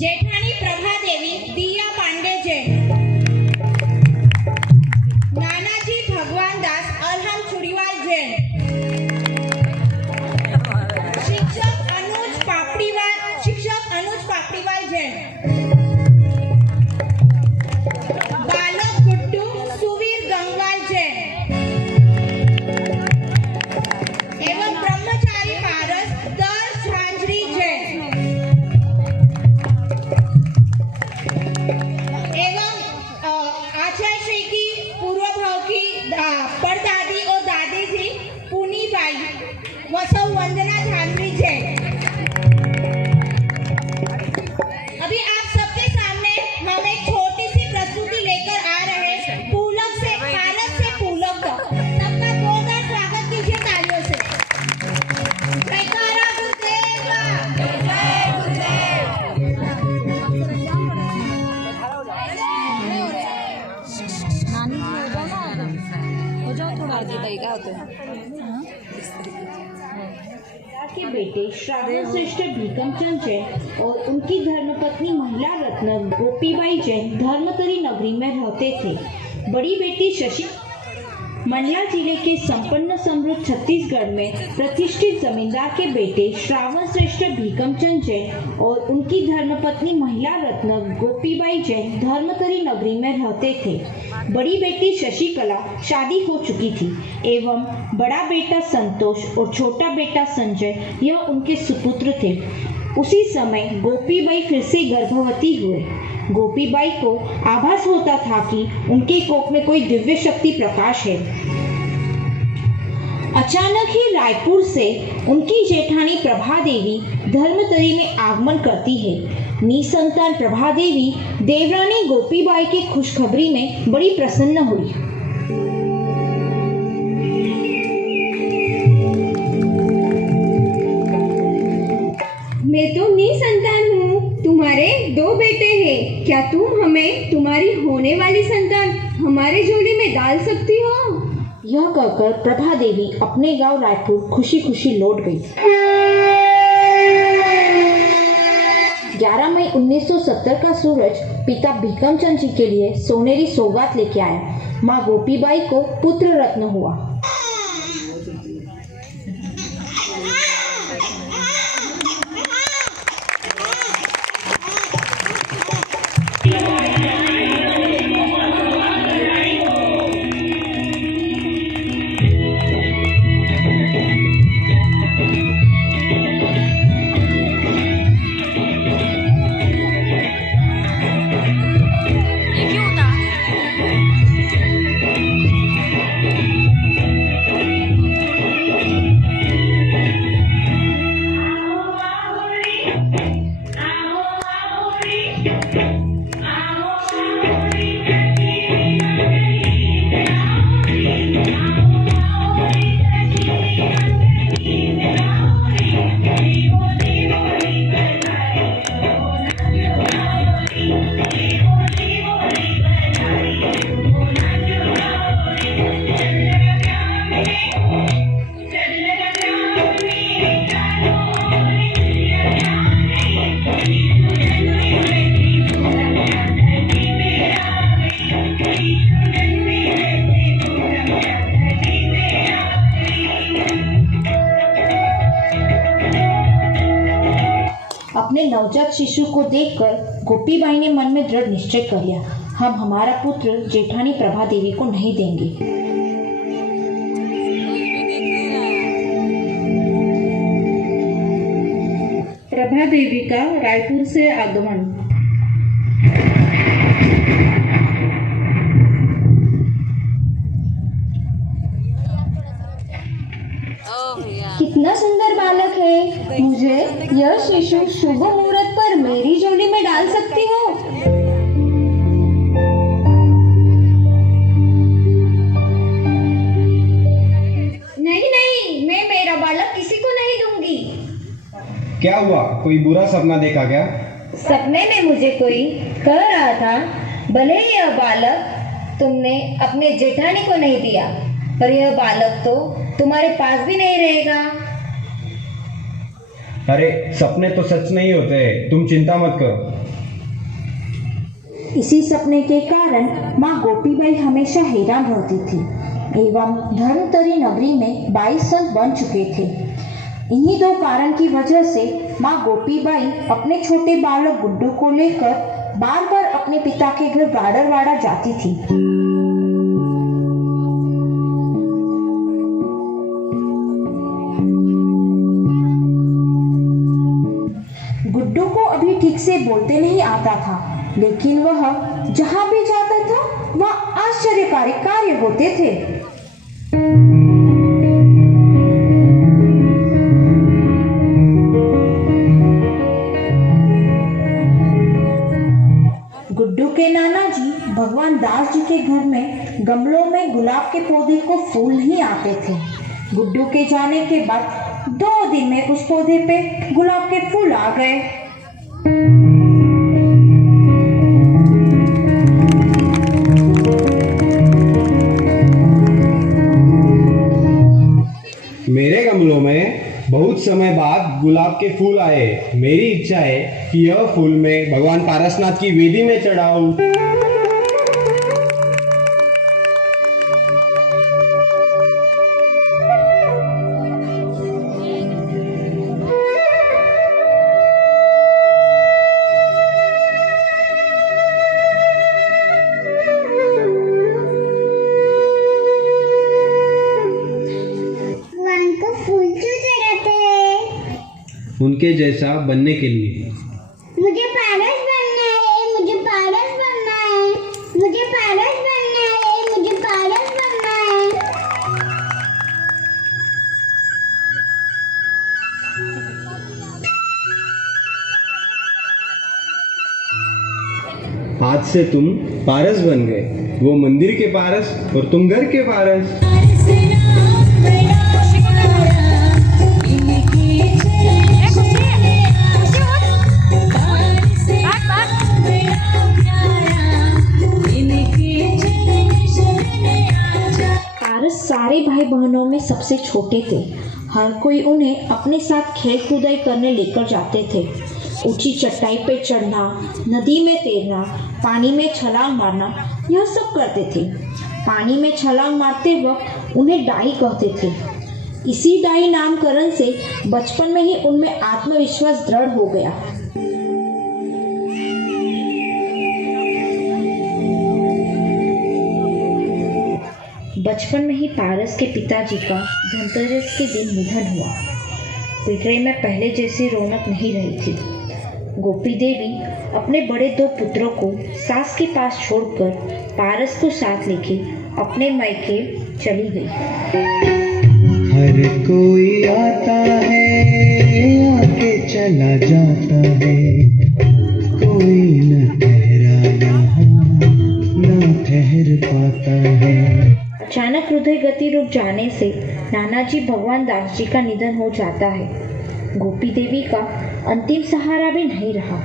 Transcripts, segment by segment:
जेठानी प्रभा देवी दिया पांडे जैन, नानाजी भगवान दास अलहम चुड़ीवाल जैन, शिक्षक अनुज पापड़ीवाल जैन, बालक गुड्डू सुवीर गंगवाल जैन एवं ब्रह्मचारी पारस दर झांझरी जैन एवं आचार्य श्री की पूर्व भाव की परदादी और दादी थी पुनी बाई वसौ वंदना झांझरी जैन। अभी आप सबके सामने हम एक छोटी सी प्रस्तुति लेकर आ रहे हैं पूलक से भारत से पूलक तक। सबका जोरदार स्वागत कीजिए तालियों से। जयकारा गुरुदेव का। जय गुरुदेव। नानी हो जाओ थोड़ा आगे क्या होते हैं के बेटे श्रावण श्रेष्ठ भीकमचंद जैन और उनकी धर्मपत्नी महिला रत्न गोपीबाई जैन धर्मतरी नगरी में रहते थे। बड़ी बेटी शशि मंडला जिले के संपन्न समृद्ध छत्तीसगढ़ में प्रतिष्ठित जमींदार के बेटे श्रावण श्रेष्ठ भीकमचंद जैन और उनकी धर्मपत्नी महिला रत्न गोपीबाई जैन धर्मतरी नगरी में रहते थे। बड़ी बेटी शशिकला शादी हो चुकी थी एवं बड़ा बेटा संतोष और छोटा बेटा संजय यह उनके सुपुत्र थे। उसी समय गोपीबाई फिर से गर्भवती हुए। गोपीबाई को आभास होता था कि उनके कोख में कोई दिव्य शक्ति प्रकाश है। अचानक ही रायपुर से उनकी जेठानी प्रभा देवी धर्मतरी में आगमन करती है। निसंतान प्रभा देवी देवरानी गोपीबाई की खुशखबरी में बड़ी प्रसन्न हुई। मैं तो निसंतान हूँ, तुम्हारे 2 बेटे हैं। क्या तुम हमें तुम्हारी होने वाली संतान हमारे झोली में डाल सकती हो? यह कहकर प्रभा देवी अपने गांव रायपुर खुशी खुशी लौट गई। 11 मई 1970 का सूरज पिता भीकमचंद जी के लिए सोनेरी सौगात लेके आया। माँ गोपीबाई को पुत्र रत्न हुआ। अपने नवजात शिशु को देखकर गोपीबाई ने मन में दृढ़ निश्चय कर लिया, हम हमारा पुत्र जेठानी प्रभा देवी को नहीं देंगे। प्रभा देवी का रायपुर से आगमन। कितना सुंदर बालक है। मुझे यह शिशु शुभ मुहूर्त पर मेरी झोली में डाल सकती हो? नहीं नहीं, मैं मेरा बालक किसी को नहीं दूंगी। क्या हुआ, कोई बुरा सपना देखा क्या? सपने में मुझे कोई कह रहा था, भले ही यह बालक तुमने अपने जेठानी को नहीं दिया, पर यह बालक तो तुम्हारे पास भी नहीं रहेगा। अरे सपने तो सच नहीं होते, तुम चिंता मत करो। इसी सपने के कारण माँ गोपीबाई हमेशा हैरान रहती थी एवं धर्मतरी नगरी में 22 संत बन चुके थे। इन्हीं दो कारण की वजह से माँ गोपीबाई अपने छोटे बालक गुड्डू को लेकर बार बार अपने पिता के घर गाडरवाड़ा जाती थी। गुड्डू को अभी ठीक से बोलते नहीं आता था, लेकिन वह जहाँ भी जाता था वह आश्चर्यकारी कार्य होते थे। गुड्डू के नाना जी भगवान दास जी के घर में गमलों में गुलाब के पौधे को फूल नहीं आते थे। गुड्डू के जाने के बाद 2 दिन में उस पौधे पे गुलाब के फूल आ गए। मेरे गमलों में बहुत समय बाद गुलाब के फूल आए। मेरी इच्छा है कि यह फूल मैं भगवान पारसनाथ की वेदी में चढ़ाऊं। उनके जैसा बनने के लिए। मुझे पारस बनना है, मुझे पारस बनना है, मुझे पारस बनना है, मुझे पारस बनना है। आज से तुम पारस बन गए, वो मंदिर के पारस और तुम घर के पारस। सारे भाई बहनों में सबसे छोटे थे। हर कोई उन्हें अपने साथ खेल कूदाई करने लेकर जाते थे। ऊंची चट्टाई पे चढ़ना, नदी में तैरना, पानी में छलांग मारना, यह सब करते थे। पानी में छलांग मारते वक्त उन्हें डाई कहते थे। इसी डाई नामकरण से बचपन में ही उनमें आत्मविश्वास दृढ़ हो गया। बचपन में ही पारस के पिताजी का धनतेरस के दिन निधन हुआ। पिटरे में पहले जैसी रौनक नहीं रही थी। गोपी देवी अपने बड़े 2 पुत्रों को सास के पास छोड़कर पारस को साथ लेके अपने मायके चली गई। हर कोई आता है, आके चला जाता है, कोई न ठहरा यहाँ, न ठहर पाता है। अचानक हृदय गति रुक जाने से नानाजी भगवान दास जी का निधन हो जाता है। गोपी देवी का अंतिम सहारा भी नहीं रहा।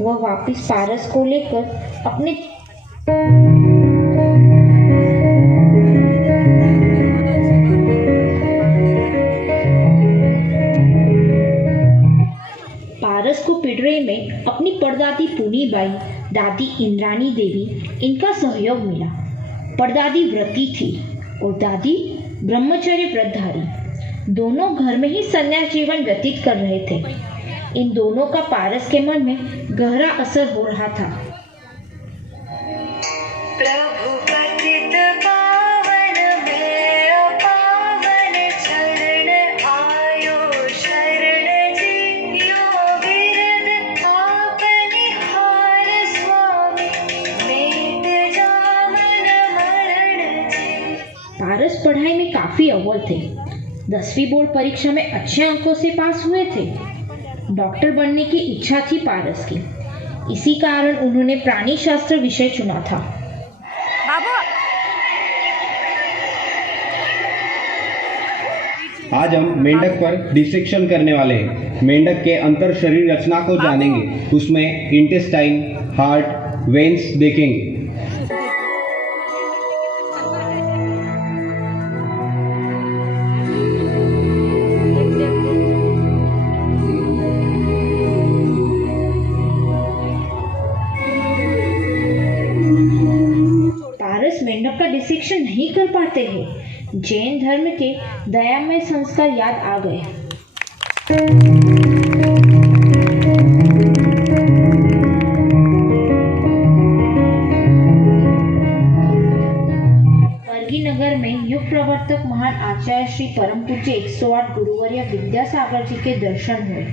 वह वापस पारस को लेकर अपने पारस को पिडरे में अपनी परदादी पूनीबाई, दादी इंद्राणी देवी, इनका सहयोग मिला। परदादी व्रती थी और दादी ब्रह्मचर्य व्रतधारी। दोनों घर में ही संन्यास जीवन व्यतीत कर रहे थे। इन दोनों का पारस के मन में गहरा असर हो रहा था। प्रभु पतित पावन में पावन चरण आयो शरण जी, यो बिरद आप निहार स्वामी, मेट जामन मरण जी। पारस पढ़ाई में काफी अव्वल थे। 10वीं बोर्ड परीक्षा में अच्छे अंकों से पास हुए थे। डॉक्टर बनने की इच्छा थी पारस की। इसी कारण उन्होंने प्राणी शास्त्र विषय चुना था। आज हम मेंढक पर डिसेक्शन करने वाले हैं। मेंढक के अंतर शरीर रचना को जानेंगे। उसमें इंटेस्टाइन, हार्ट, वेन्स देखेंगे। पाते हैं। जैन धर्म के दयामय संस्कार याद आ गए। नगर में युग प्रवर्तक महान आचार्य श्री परम पूज्य 108 गुरुवर्य विद्यासागर जी के दर्शन हुए।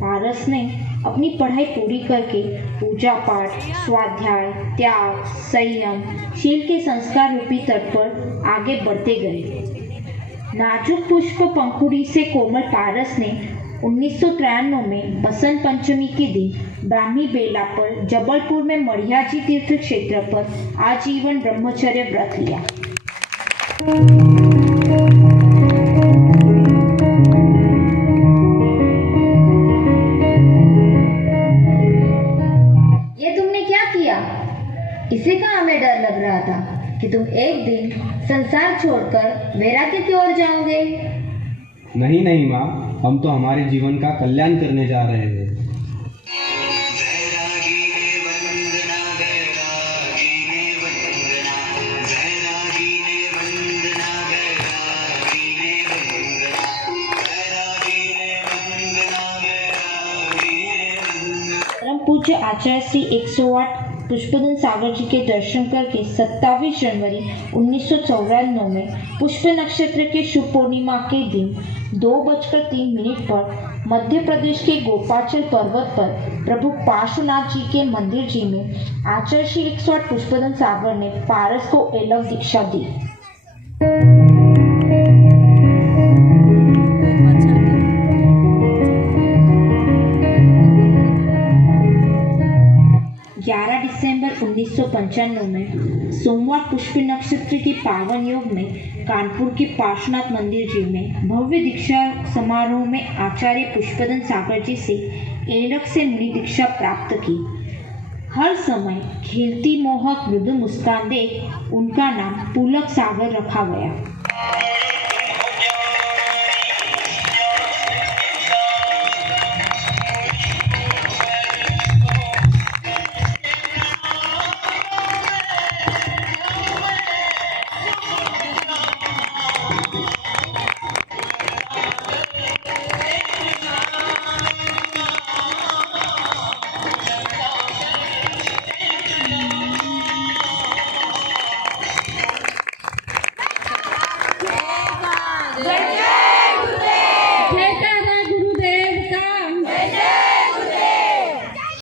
पारस ने अपनी पढ़ाई पूरी करके पूजा पाठ, स्वाध्याय, त्याग, संयम, शील के संस्कार रूपी तट पर आगे बढ़ते गए। नाजुक पुष्प पंखुड़ी से कोमल पारस ने 1993 में बसंत पंचमी के दिन ब्राह्मी बेला पर जबलपुर में मढ़ियाजी तीर्थ क्षेत्र पर आजीवन ब्रह्मचर्य व्रत लिया। ये तुमने क्या किया? इसी का हमें डर लग रहा था कि तुम एक दिन संसार छोड़कर वैराग्य की ओर जाओगे। नहीं नहीं माँ, हम तो हमारे जीवन का कल्याण करने जा रहे हैं। पूज्य आचार्य श्री 108 पुष्पदन सागर जी के दर्शन करके 27 जनवरी 1994 में पुष्प नक्षत्र के शुभ पूर्णिमा के दिन 2:03 पर मध्य प्रदेश के गोपाचल पर्वत पर प्रभु पार्श्वनाथ जी के मंदिर जी में आचार्य श्री 108 पुष्पदन सागर ने पारस को एलव दीक्षा दी। 11 दिसंबर 1995 में सोमवार पुष्प नक्षत्र के पावन योग में कानपुर के पार्श्वनाथ मंदिर जी में भव्य दीक्षा समारोह में आचार्य पुष्पदन सागर जी से एलक से मुनि दीक्षा प्राप्त की। हर समय खेलती मोहक मृदु मुस्कान देख उनका नाम पुलक सागर रखा गया।